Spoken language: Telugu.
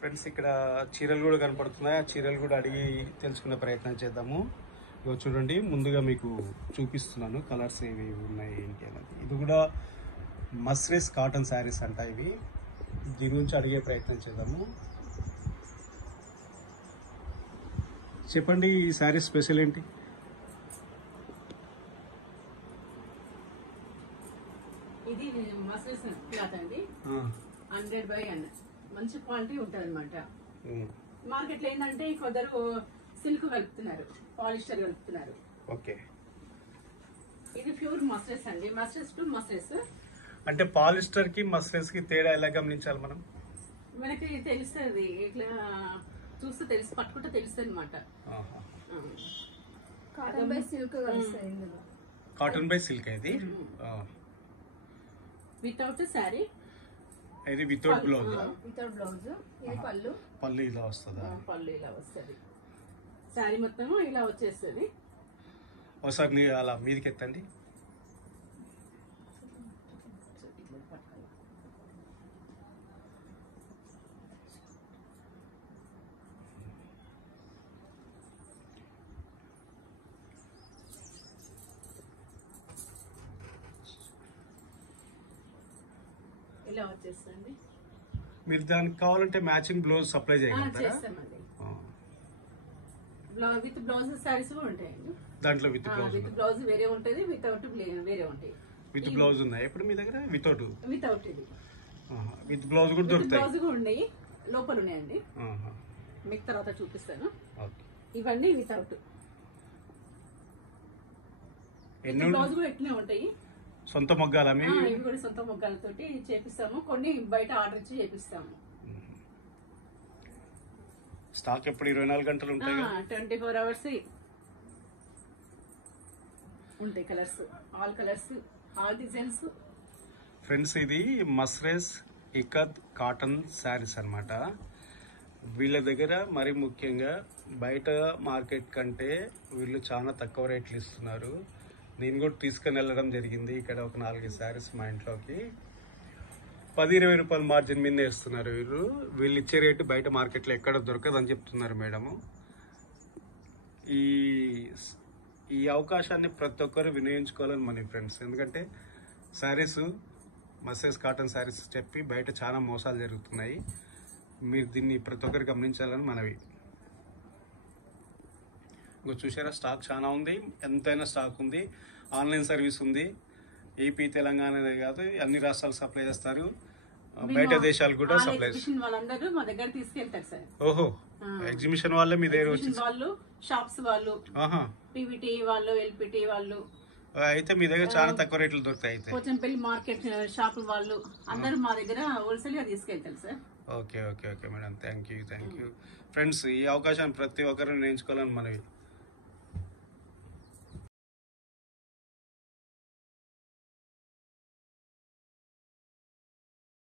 ఫ్రెండ్స్ ఇక్కడ చీరలు కూడా కనపడుతున్నాయి. ఆ చీరలు కూడా అడిగి తెలుసుకునే ప్రయత్నం చేద్దాము. ఇవి చూడండి, ముందుగా మీకు చూపిస్తున్నాను కలర్స్ ఏవి ఉన్నాయి ఏంటి అనేది. ఇది కూడా మస్రెస్ కాటన్ శారీస్ అంట. ఇవి దీని గురించి అడిగే ప్రయత్నం చేద్దాము. చెప్పండి, ఈ శారీ స్పెషల్ ఏంటి? ఇది మస్లిన్ క్లాత్ అండి. 100/100 మంచి క్వాలిటీ ఉంటుంది అనమాట. మార్కెట్ లో ఏంటంటే కొందరు సిల్క్ కలుపుతున్నారు, పాలిస్టర్ కలుపుతున్నారు. ఓకే, ఇది ప్యూర్ మస్లిన్స్ అండి. మస్లిన్స్ టు మస్లిన్స్ అంటే పాలిస్టర్ కి మస్లిన్స్ కి తేడా ఎలా గమనించాలి మనం? మనకి తెలుస్తుంది, ఇట్లా చూస్తే తెలిసి పట్టుకుంటే తెలుస్తుంది అనమాట. కాటన్ బై సిల్క్ కలుస్తాయి ఇందులో. కాటన్ బై సిల్క్ ఇది. వితౌట్ శారీ, ఇది వితౌట్ బ్లౌజ్. Without blouse. ఇది పళ్ళు. పళ్ళు ఇలా వస్తుందా? పళ్ళు ఇలా వస్తుంది. శారీ మొత్తం ఇలా వచ్చేస్తుంది. ఒకసారి మీరు అలా మీదకి ఎత్తండి. ఇలా వచ్చేస్తుంది. మీరు దానికి కావాలంటే మ్యాచింగ్ బ్లౌజ్ సప్లై చేయగలుగుతారా? చేస్తామండి. విత్ బ్లౌజ్ శారీస్ కూడా ఉంటాయండి. దాంట్లో విత్ బ్లౌజ్. విత్ బ్లౌజ్ వేరే ఉంటుంది, వితౌట్ వేరే ఉంటాయి. విత్ బ్లౌజ్ ఉన్నాయి ఇప్పుడు మీ దగ్గర? వితౌట్ ఇది విత్ బ్లౌజ్ కూడా దొరుకుతాయి. బ్లౌజ్ కూడా ఉన్నాయి, లోపల ఉన్నాయండి. మీకు తర్వాత చూపిస్తాను. ఇవన్నీ వితౌట్. బ్లౌజ్ కూడా ఎట్లనే ఉంటాయి. సొంత మొగ్గాలా? ఇవి కూడా సొంత మొగ్గాలతోటి చేపిస్తాము. కొన్ని బయట ఆర్డర్ ఇచ్చి చేపిస్తాము. స్టాక్ ఎప్పుడు 24 గంటలు ఉంటాయి? 24 hours ఉంటాయి. Colours, all colours, all designs. Friends, ఇది మస్రెస్ ఇకత్ కాటన్ శారీస్ అన్నమాట. వీళ్ళ దగ్గర మరి ముఖ్యంగా బయట మార్కెట్ కంటే వీళ్ళు చాలా తక్కువ రేట్లు ఇస్తున్నారు. నేను కూడా తీసుకుని వెళ్ళడం జరిగింది. ఇక్కడ ఒక 4 శారీస్ మా ఇంట్లోకి 10-20 రూపాయల మార్జిన్ మీద ఇస్తున్నారు వీళ్ళు. వీళ్ళు ఇచ్చే రేటు బయట మార్కెట్లో ఎక్కడ దొరకదు అని చెప్తున్నారు మేడము. ఈ అవకాశాన్ని ప్రతి ఒక్కరు వినియోగించుకోవాలని మన ఫ్రెండ్స్. ఎందుకంటే శారీస్ మస్రెస్ కాటన్ శారీస్ చెప్పి బయట చాలా మోసాలు జరుగుతున్నాయి. మీరు దీన్ని ప్రతి ఒక్కరు గమనించాలని మనవి. ఇంకో చూసారా, స్టాక్ చాలా ఉంది, ఎంతైనా స్టాక్ ఉంది. ఆన్లైన్ సర్వీస్ ఉంది. ఏపీ తెలంగాణనే కాదు, అన్ని రాష్ట్రాలు సప్లై చేస్తారు. బయట దేశాలు కూడా సప్లై చేస్తారు. వాళ్ళందరూ మా దగ్గర తీసుకెళ్తారు సార్. ఓహో, ఎగ్జిబిషన్ వాళ్ళే మీ దగ్గర వచ్చి వాళ్ళు, షాప్స్ వాళ్ళు, పీవీటీ వాళ్ళు, ఎల్పిటి వాళ్ళు. అయితే మీ దగ్గర చాలా తక్కువ రేట్లు దొరుకుతాయి. అయితే పోచంపల్లి మార్కెట్ షాప్ వాళ్ళు అందరూ మా దగ్గర హోల్సేల్ గా తీసుకెళ్తారు sir. Okay okay okay madam, thank you friends. ఈ అవకాశాన్ని ప్రతి ఒక్కరు నేర్చుకోవాలని మనవి.